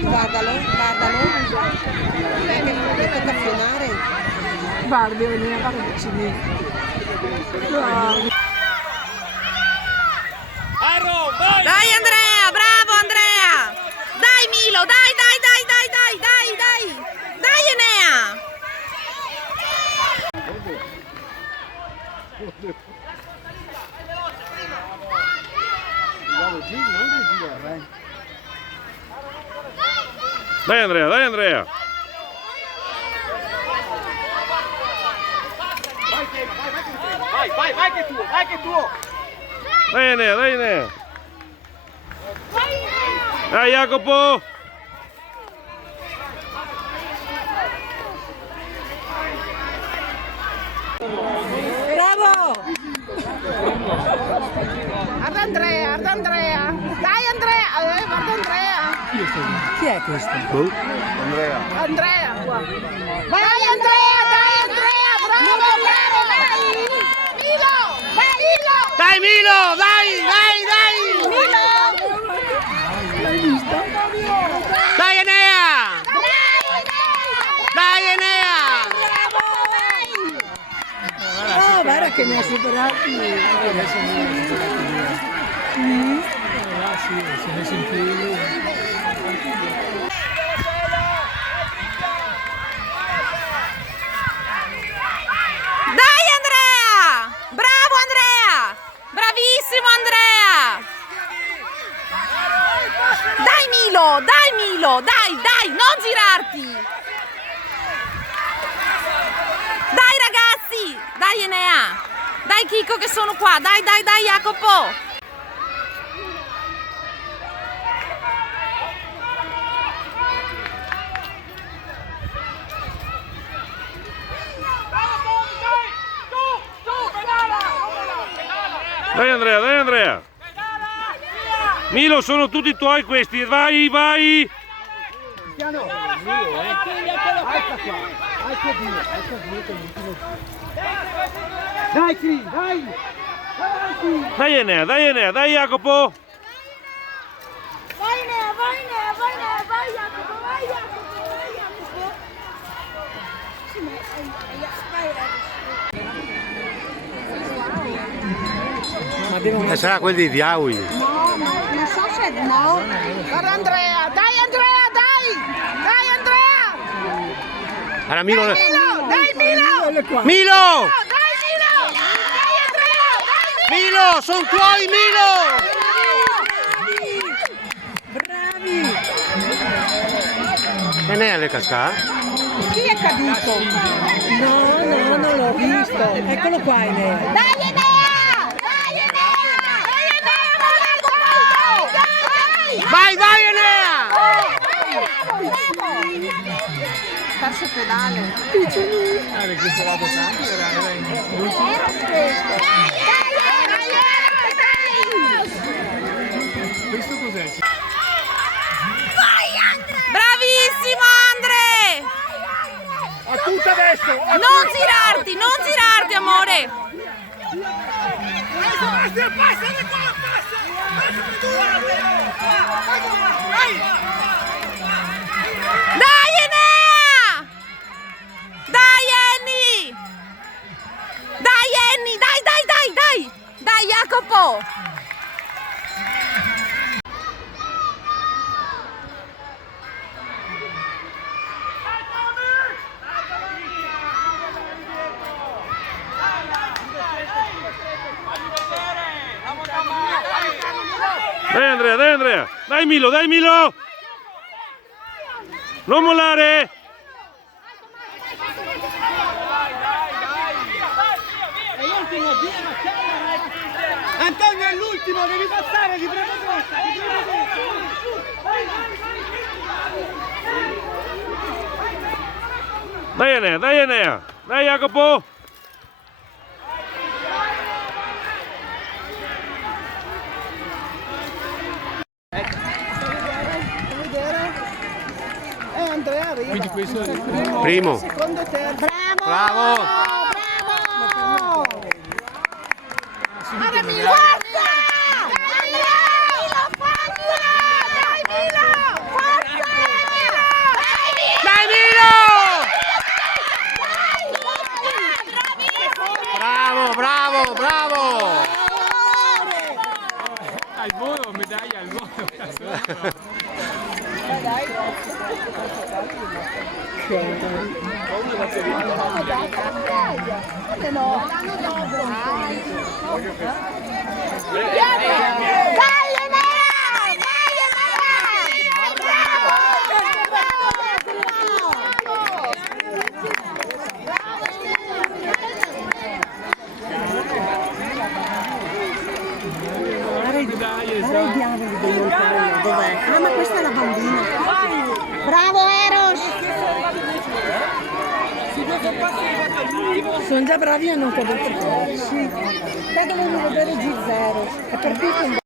Guardalo, guardalo. Che tocca frenare. Guarda, veniva, guarda vicino. Dai Andrea, bravo Andrea! Dai Milo, dai, dai, dai, dai, dai, dai, dai! Dai Enea! Dai Andrea, dai Andrea! Vai che è tuo, vai che è tuo! Dai Enea, dai Enea! Dai Jacopo! Bravo! Guarda Andrea, guarda Andrea! Dai Andrea! Guarda Andrea! Chi è questo? Andrea! Andrea! Vai Andrea! Dai Andrea! Bravo Andrea! Dai! Milo! Dai Milo! Dai Milo, dai, dai, dai! Milo! Dai Enea! Bravo Dai Enea! Ah, guarda che mi ha superati. Adesso mi ha superati due. Sì, si è messo in piedi. Dai Andrea! Bravo Andrea! Bravissimo Andrea! Dai Milo, dai, dai, non girarti! Dai ragazzi! Dai Enea! Dai Chico che sono qua! Dai, dai, dai Jacopo! Dai Andrea, dai Andrea! Milo, sono tutti tuoi questi, vai, vai! Dai Cri, dai! Dai Enea, dai Jacopo! Vai Nea, vai Nea, vai Nea, vai Jacopo, vai Jacopo, vai Jacopo. Sarà quel di Diaui. No, non so se no. Guarda Andrea, dai Andrea, dai! Dai Andrea! Allora Milo. Dai Milo! Dai Milo! Milo! Dai Milo! Dai Andrea! Dai Milo, sono tuoi Milo! Bravi! Enea le casca? Chi è caduto? No, no, non l'ho visto. Eccolo qua, Enea. Dai Enea! Dai Enea! Dai Enea! Dai! Vai, vai Enea! Perso pedale. Bravissimo Andre! A tutto adesso! Non girarti amore! Dai Enea! Dai Enni! Dai Enni! Dai, dai, dai, dai! Dai Jacopo! Dai Andrea, dai Andrea! Dai Milo, dai Milo! Non mollare! Antonio è l'ultimo, devi passare, ti prego testa, ti prego testa. Dai Enea! Dai Jacopo! Andrea arriva. Quindi questo è il primo. Secondo e terzo. Bravo! Bravo! Guarda Milo! Forza! Dai Milo! Forza! Dai Milo! Forza! Dai Enea! Dai Enea! Guarda i diavoli del Montallo, dov'è? Ah, ma questa è la bambina. Bravo Eros! Sono già bravi a non cadere. Sì. Poi dovevo vedere G0. È partito un